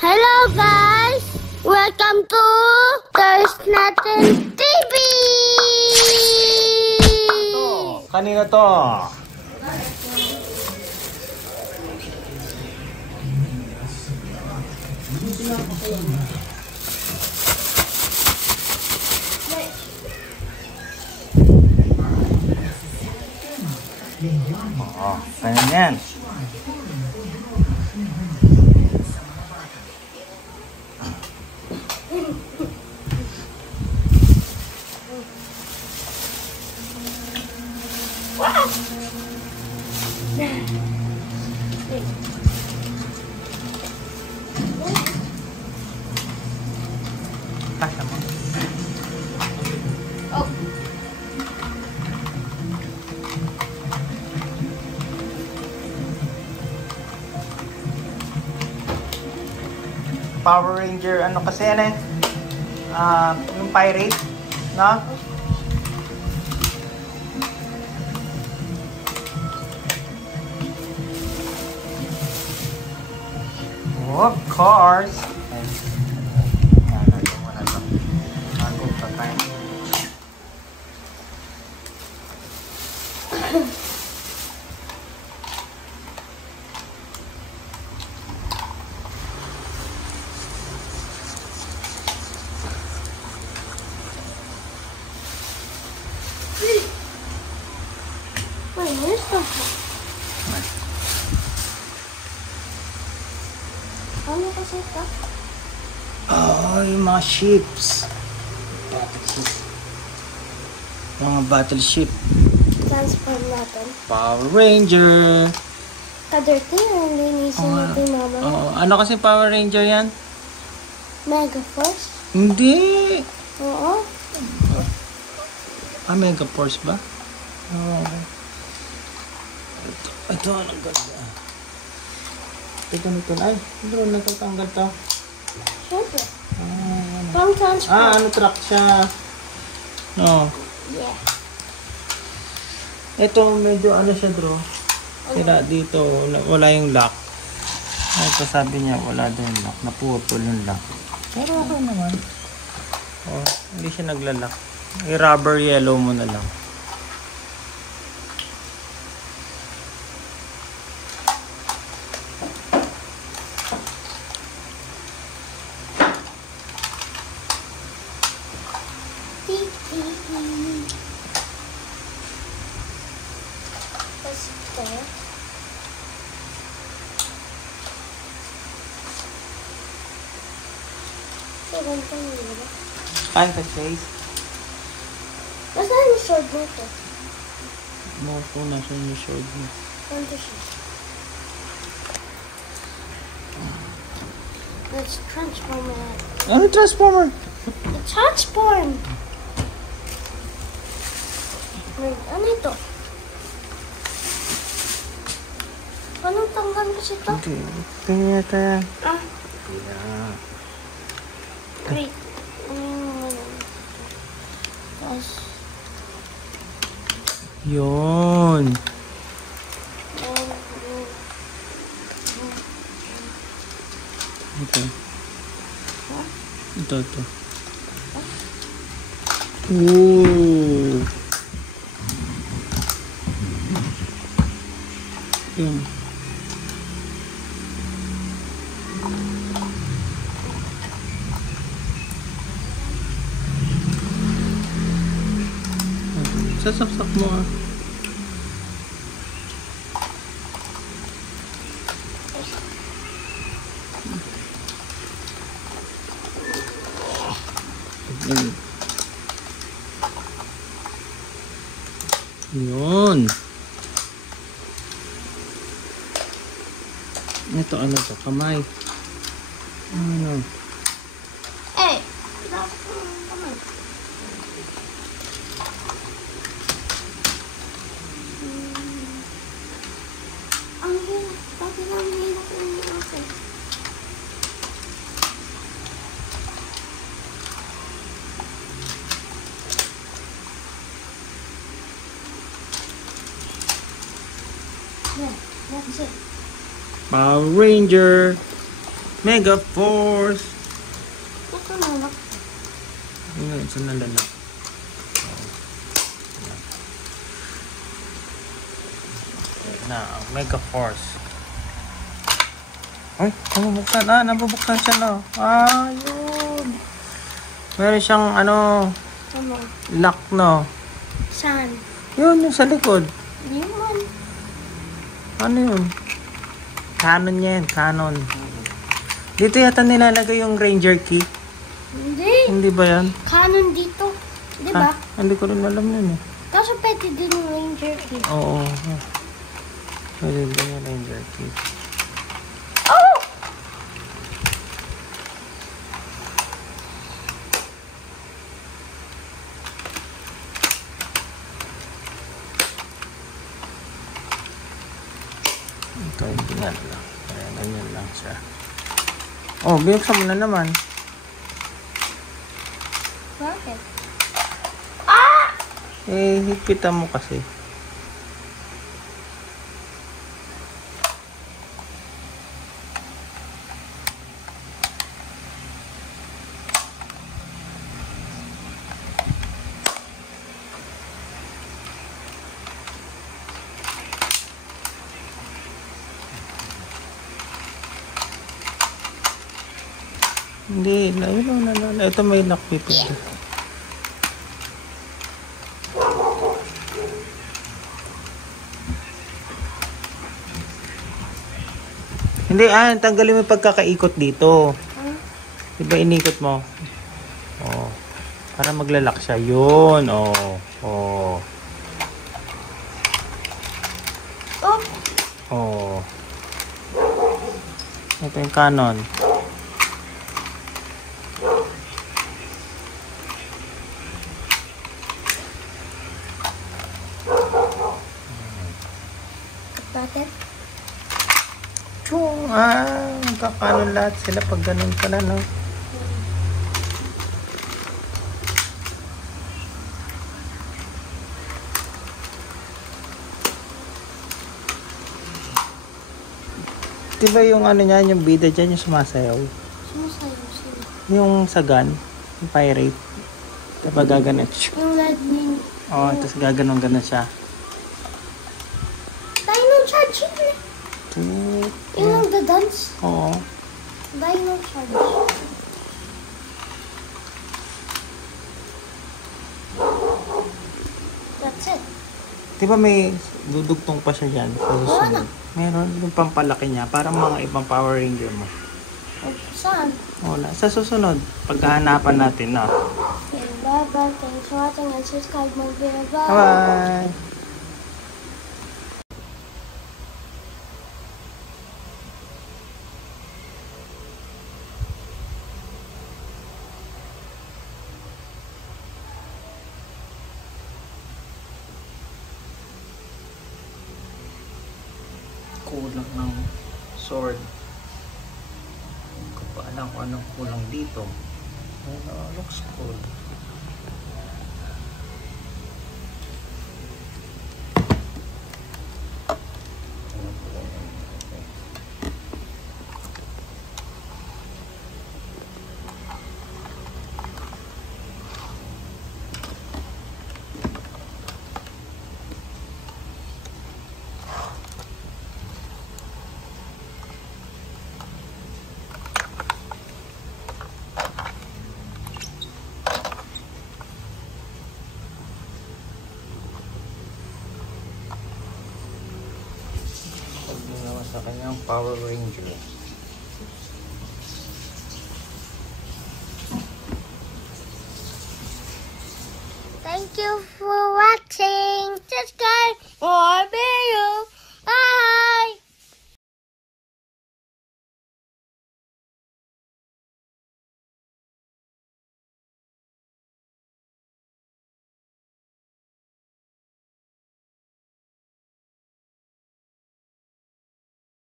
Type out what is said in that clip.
Hello guys! Welcome to There's Nothing TV! Kanina to. Oh, kaya yan. Kasama. Oh. Power Ranger, ano kasi yan eh? Yung pirate, no? Oh, cars! Wait, where's the... Ano kasi ito? Oh, yung mga ships. Mga battleship. Transform natin. Power Ranger. Kadirty yung linisin natin, mama. Oh, ano kasi Power Ranger yan? Mega Force? Hindi. Oo. Mega Force ba? Oh. Ito, ang ganda. Ito nito. Ay, drone natatanggal to. Siyempre. Ano? Pang transform. Ano truck siya? No. Yeah. Ito, medyo ano siya, bro. Sira dito. Wala yung lock. Ito, sabi niya, wala daw yung lock. Naputol yung lock. Pero okay naman. Oh, hindi siya naglalak. I-rubber yellow mo na lang. Tapos ito. Ibang pa yun, diba? Kain ka, Chase. Basta yung sword mo ito. Mo po nasa yung sword mo. Ano siya? Let's transform it. Ano transformer? It transformed! Wait, ano ito? Anong tanggal kasi ito? Hindi. Tingnan yata yan. Ah, Yeah. wait. Ano yung ano? Tapos, Yun. Ito. Ito. Ooh. Yun. Sasaksak mo ah. Yun. Ito ano to? Kamay. Ano? eh! Ang hirap. Bakit ang hirap yung akin? Yeah, that's it. Power Ranger. Mega Force. Ito na lang. Yun, saan nalalak? Na, Mega Force. Ay, nabubuksan. Nabubuksan siya na. Yun. Meron siyang ano, Ano? lock no. Saan? Yun, yung sa likod. Yun man. Ano yun? Canon yan, Canon. Dito yata nilalagay yung Ranger key. Hindi. Hindi ba yan? Canon dito. Di ba? Hindi ko rin alam yun eh. Kaso pwede din yung Ranger key. Oo. Pwede din yung Ranger key. Oh! Ito, ganyan lang. Kaya ganyan lang siya. Oh, binuksan mo na naman. Bakit? Higpitan mo kasi. Hindi, ayun na. Ito may lock pipit. Hindi, tanggalin mo yung pagkakaikot dito. Diba inikot mo? Oh. Para maglalak siya. Yun, oh. Oh. Oh! Oh. Ito yung Canon. Bakit? Chung, magkakanon lahat sila pag ganun pala, no? Diba yung ano niyan, yung bida dyan, yung sumasayaw? Sumasayaw sila. Yung sagan, yung pirate. Diba gaganon? Yung lightning. Tapos gaganon siya. Dino charge yun eh. Yung nagda-dance. Oo. Dino charge. That's it. Diba may dudugtong pa siya dyan sa susunod? Meron yung pampalaki niya, parang mga ibang Power Ranger mo. Saan? Wala. Sa susunod, pagkahanapan natin na. Okay, bye-bye. Thanks for watching and subscribe my video. Bye! Bye! Kulang ng sword. Hindi ko pa alam kung anong kulang dito. Looks cool. Sa kanyang Power Ranger. Thank you for watching. Subscribe for video.